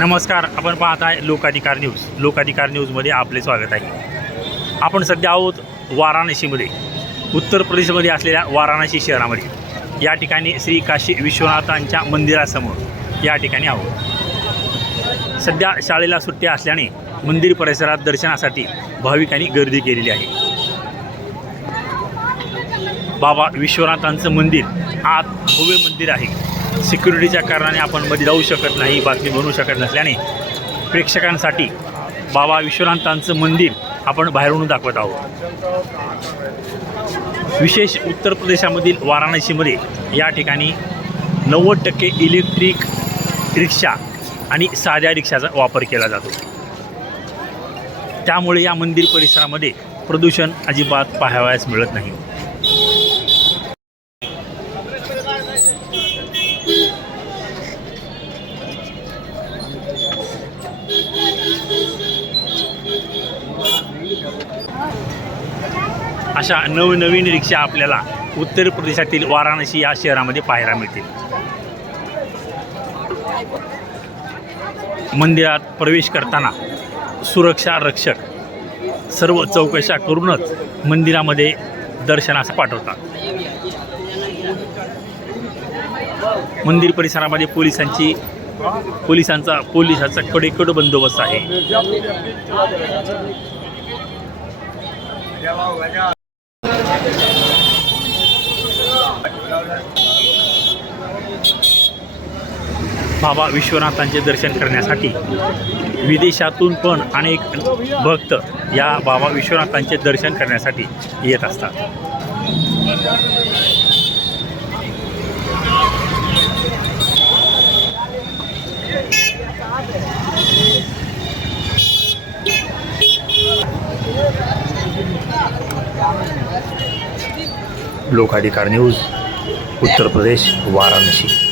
नमस्कार आपण पाहत आहे लोकाधिकार न्यूज. लोकाधिकार न्यूजमध्ये आपले स्वागत आहे. आपण सध्या आहोत वाराणसीमध्ये. उत्तर प्रदेशमध्ये असलेल्या वाराणसी शहरामध्ये. या ठिकाणी श्री काशी विश्वनाथांच्या मंदिरासमोर या ठिकाणी आहोत. सध्या शाळेला सुट्ट्या असल्याने मंदिर परिसरात दर्शनासाठी भाविकांनी गर्दी केलेली आहे. बाबा विश्वनाथांचं मंदिर आत भव्य मंदिर आहे. सिक्युरिटीच्या कारणाने आपण मध्ये जाऊ शकत नाही बातमी बनवू शकत नसल्याने प्रेक्षकांसाठी बाबा विश्वनाथांचं मंदिर आपण बाहेरून दाखवत आहोत. विशेष उत्तर प्रदेशामधील वाराणसीमध्ये या ठिकाणी नव्वद टक्के इलेक्ट्रिक रिक्षा आणि साध्या रिक्षाचा वापर केला जातो. त्यामुळे या मंदिर परिसरामध्ये प्रदूषण अजिबात पाहावयास मिळत नाही. अशा नवनवीन रिक्षा आपल्याला उत्तर प्रदेशातील वाराणसी या शहरामध्ये पाहायला मिळतील. मंदिरात प्रवेश करताना सुरक्षा रक्षक सर्व चौकशा करूनच मंदिरामध्ये दर्शनास पाठवतात. मंदिर परिसरामध्ये पोलिसांची पोलिसांचा पोलिसाचा कडेकड बंदोबस्त आहे. बाबा विश्वनाथांचे दर्शन करण्यासाठी विदेशातून पण अनेक भक्त या बाबा विश्वनाथांचे दर्शन करण्यासाठी येत असतात. लोकाधिकार न्यूज उत्तर प्रदेश वाराणसी.